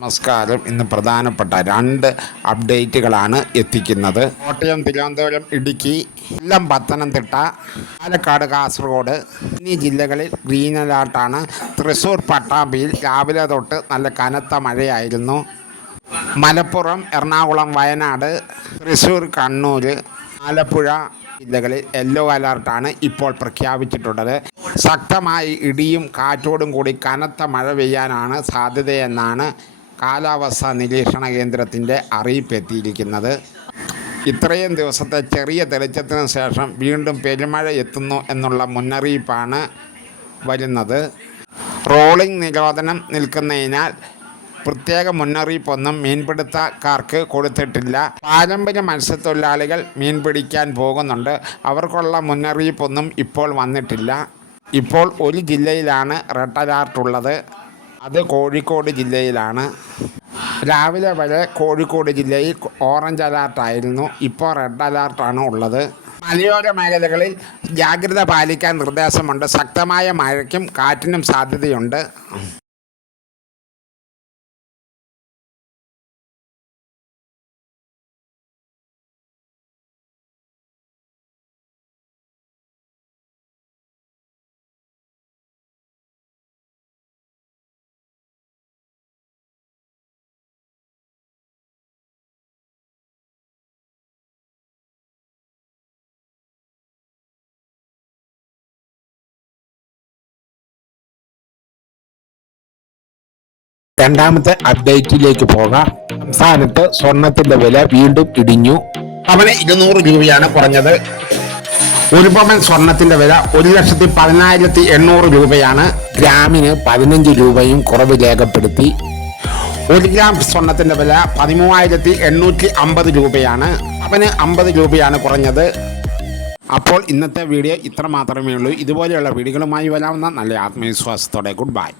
നമസ്കാരം. ഇന്ന് പ്രധാനപ്പെട്ട രണ്ട് അപ്ഡേറ്റുകളാണ് എത്തിക്കുന്നത്. കോട്ടയം, തിരുവനന്തപുരം, ഇടുക്കി, കൊല്ലം, പത്തനംതിട്ട, പാലക്കാട്, കാസർഗോഡ് എന്നീ ജില്ലകളിൽ ഗ്രീൻ അലേർട്ടാണ്. തൃശ്ശൂർ, പട്ടാമ്പിയിൽ രാവിലെ തൊട്ട് നല്ല കനത്ത മഴയായിരുന്നു. മലപ്പുറം, എറണാകുളം, വയനാട്, തൃശ്ശൂർ, കണ്ണൂർ, ആലപ്പുഴ ജില്ലകളിൽ യെല്ലോ അലർട്ടാണ് ഇപ്പോൾ പ്രഖ്യാപിച്ചിട്ടുള്ളത്. ശക്തമായി ഇടിയും കാറ്റോടും കൂടി കനത്ത മഴ പെയ്യാനാണ് സാധ്യതയെന്നാണ് കാലാവസ്ഥാ നിരീക്ഷണ കേന്ദ്രത്തിൻ്റെ അറിയിപ്പ് എത്തിയിരിക്കുന്നത്. ഇത്രയും ദിവസത്തെ ചെറിയ തെളിച്ചത്തിന് ശേഷം വീണ്ടും പെരുമഴ എത്തുന്നു എന്നുള്ള മുന്നറിയിപ്പാണ് വരുന്നത്. ട്രോളിംഗ് നിരോധനം നിൽക്കുന്നതിനാൽ പ്രത്യേക മുന്നറിയിപ്പൊന്നും മീൻപിടുത്തക്കാർക്ക് കൊടുത്തിട്ടില്ല. പാരമ്പര്യ മത്സ്യത്തൊഴിലാളികൾ മീൻ പിടിക്കാൻ പോകുന്നുണ്ട്. അവർക്കുള്ള മുന്നറിയിപ്പൊന്നും ഇപ്പോൾ വന്നിട്ടില്ല. ഇപ്പോൾ ഒരു ജില്ലയിലാണ് റെഡ് അലർട്ടുള്ളത്. അത് കോഴിക്കോട് ജില്ലയിലാണ്. രാവിലെ വരെ കോഴിക്കോട് ജില്ലയിൽ ഓറഞ്ച് അലർട്ടായിരുന്നു. ഇപ്പോൾ റെഡ് അലർട്ടാണ് ഉള്ളത്. മലയോര മേഖലകളിൽ ജാഗ്രത പാലിക്കാൻ നിർദ്ദേശമുണ്ട്. ശക്തമായ മഴയ്ക്കും കാറ്റിനും സാധ്യതയുണ്ട്. രണ്ടാമത്തെ അപ്ഡേറ്റിലേക്ക് പോകാം. സംസ്ഥാനത്ത് സ്വർണത്തിന്റെ വില വീണ്ടും ഇടിഞ്ഞു. അവന് 200 രൂപയാണ് കുറഞ്ഞത്. ഒരു പവൻ സ്വർണത്തിന്റെ വില 1,14,800 രൂപയാണ്. ഗ്രാമിന് 15 രൂപയും കുറവ് രേഖപ്പെടുത്തി. 1 ഗ്രാം സ്വർണത്തിന്റെ വില 13,850 രൂപയാണ്. അവന് 50 രൂപയാണ് കുറഞ്ഞത്. അപ്പോൾ ഇന്നത്തെ വീഡിയോ ഇത്ര മാത്രമേ ഉള്ളൂ. ഇതുപോലെയുള്ള വീഡിയോകളുമായി വരാവുന്ന നല്ല ആത്മവിശ്വാസത്തോടെ ഗുഡ് ബൈ.